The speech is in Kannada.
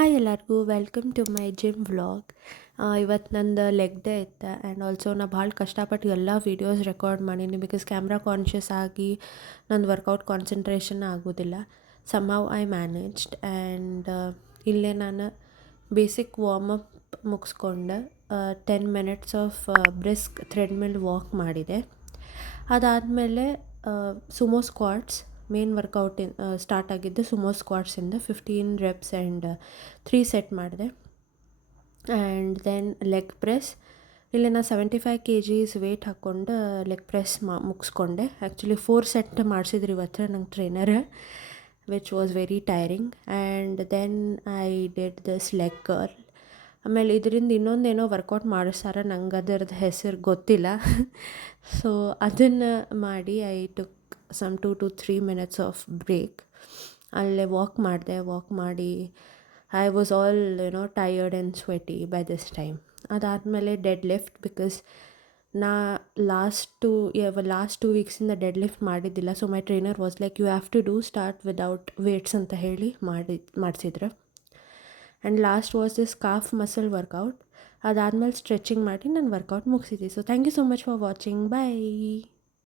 ಹಾಯ್ ಎಲ್ಲರಿಗೂ welcome to my gym vlog. ಇವತ್ತು ನಂದು ಲೆಗ್ ಡೇ ಇತ್ತು ಆ್ಯಂಡ್ ಆಲ್ಸೋ ನಾ ಭಾಳ ಕಷ್ಟಪಟ್ಟು ಎಲ್ಲ ವೀಡಿಯೋಸ್ ರೆಕಾರ್ಡ್ ಮಾಡೀನಿ ಬಿಕಾಸ್ ಕ್ಯಾಮ್ರಾ ಕಾನ್ಷಿಯಸ್ ಆಗಿ ನಂದು ವರ್ಕೌಟ್ ಕಾನ್ಸಂಟ್ರೇಷನ್ ಆಗೋದಿಲ್ಲ. ಸಮ್ಹೌ ಐ ಮ್ಯಾನೇಜ್ಡ್ ಆ್ಯಂಡ್ ಇಲ್ಲೇ ನಾನು ಬೇಸಿಕ್ ವಾರ್ಮಪ್ ಮುಗಿಸ್ಕೊಂಡೆ. 10 minutes of brisk treadmill walk ಮಾಡಿದೆ. ಅದಾದಮೇಲೆ sumo squats main workout start ಆಗಿದ್ದು ಸುಮೋ ಸ್ಕ್ವಾಟ್ಸಿಂದ 15 ರೆಪ್ಸ್ ಆ್ಯಂಡ್ 3 ಸೆಟ್ ಮಾಡಿದೆ. ಆ್ಯಂಡ್ ದೆನ್ ಲೆಗ್ ಪ್ರೆಸ್ ಇಲ್ಲಿ ನಾನು 75 kgs ವೆಯ್ಟ್ ಹಾಕ್ಕೊಂಡು ಲೆಗ್ ಪ್ರೆಸ್ ಮುಗಿಸ್ಕೊಂಡೆ. ಆ್ಯಕ್ಚುಲಿ 4 ಸೆಟ್ ಮಾಡಿಸಿದ್ರು ಇವತ್ತು ನಂಗೆ trainer, which was very tiring. And then I did this leg curl. ಆಮೇಲೆ ಇದರಿಂದ ಇನ್ನೊಂದೇನೋ ವರ್ಕೌಟ್ ಮಾಡಿಸ್ತಾರ, ನಂಗೆ ಅದರದ್ದು ಹೆಸರು ಗೊತ್ತಿಲ್ಲ. ಸೊ ಅದನ್ನು ಮಾಡಿ I took some 2 to 3 minutes of break. ಅಲ್ಲೇ ವಾಕ್ ಮಾಡಿ I was all tired and sweaty by this time. ಅದಾದಮೇಲೆ ಡೆಡ್ ಲಿಫ್ಟ್, ಬಿಕಾಸ್ ನಾ ಲಾಸ್ಟ್ 2 ವೀಕ್ಸಿಂದ ಡೆಡ್ ಲಿಫ್ಟ್ ಮಾಡಿದ್ದಿಲ್ಲ. So my trainer was like you have to do start without weights ಅಂತ ಹೇಳಿ ಮಾಡಿಸಿದ್ರು. And last was this calf muscle workout. ಅದಾದಮೇಲೆ ಸ್ಟ್ರೆಚಿಂಗ್ ಮಾಡಿ ನಾನು ವರ್ಕೌಟ್ ಮುಗಿಸಿದ್ದೆ. So thank you so much for watching. By.